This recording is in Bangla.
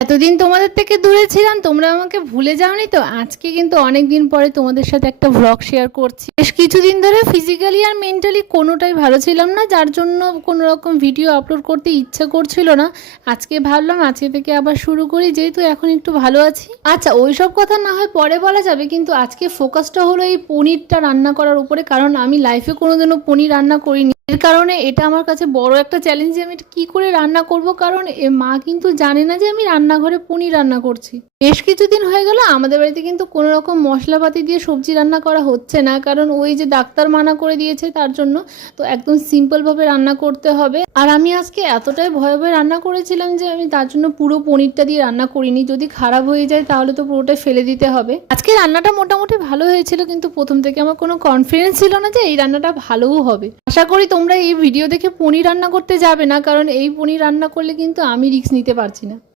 এতদিন তোমাদের থেকে দূরে ছিলাম, তোমরা আমাকে ভুলে যাওনি তো? আজকে কিন্তু অনেক দিন পরে তোমাদের সাথে একটা ভ্লগ শেয়ার করছি। বেশ কিছুদিন ধরে ফিজিক্যালি আর মেন্টালি কোনোটাই ভালো ছিলাম না, যার জন্য কোনো রকম ভিডিও আপলোড করতে ইচ্ছা করছিল না। আজকে ভাবলাম আজকে থেকে আবার শুরু করি, যেহেতু এখন একটু ভালো আছি। আচ্ছা, ওইসব কথা না হয় পরে বলা যাবে, কিন্তু আজকে ফোকাসটা হলো এই পনিরটা রান্না করার উপরে। কারণ আমি লাইফে কোনোদিনও পনির রান্না করিনি, এর কারণে এটা আমার কাছে বড় একটা চ্যালেঞ্জ যে আমি কি করে রান্না করব। কারণ মা কিন্তু জানে না যে আমি রান্নাঘরে পনির রান্না করছি। বেশ কিছুদিন হয়ে গেল আমাদের বাড়িতে কিন্তু কোনো রকম মশলাপাতি দিয়ে সবজি রান্না করা হচ্ছে না, কারণ ওই যে ডাক্তার মানা করে দিয়েছে তার জন্য। তো একদম সিম্পলভাবে রান্না করতে হবে। আর আমি আজকে এতটাই ভয়ে ভয়ে রান্না করেছিলাম যে আমি তার জন্য পুরো পনিরটা দিয়ে রান্না করিনি। যদি খারাপ হয়ে যায় তাহলে তো পুরোটাই ফেলে দিতে হবে। আজকে রান্নাটা মোটামুটি ভালো হয়েছিল, কিন্তু প্রথম থেকে আমার কোনো কনফিডেন্স ছিল না যে এই রান্নাটা ভালোও হবে। আশা করি তোমরা এই ভিডিও দেখে পনির রান্না করতে যাবে না, কারণ এই পনির রান্না করলে কিন্তু আমি রিস্ক নিতে পারছি না।